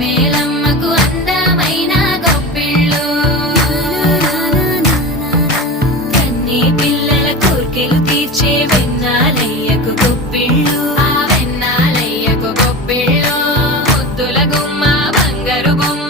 మేలమ్మకు అందమైన గొప్పిళ్ళు కన్నీ పిల్లల కోర్కెలు తీర్చే వెన్నాలయ్యకు గొప్పిళ్ళు ఆ వెన్నాలయ్యకు గొప్పిళ్ళు ముద్దుల గుమ్మ బంగారు బొమ్మ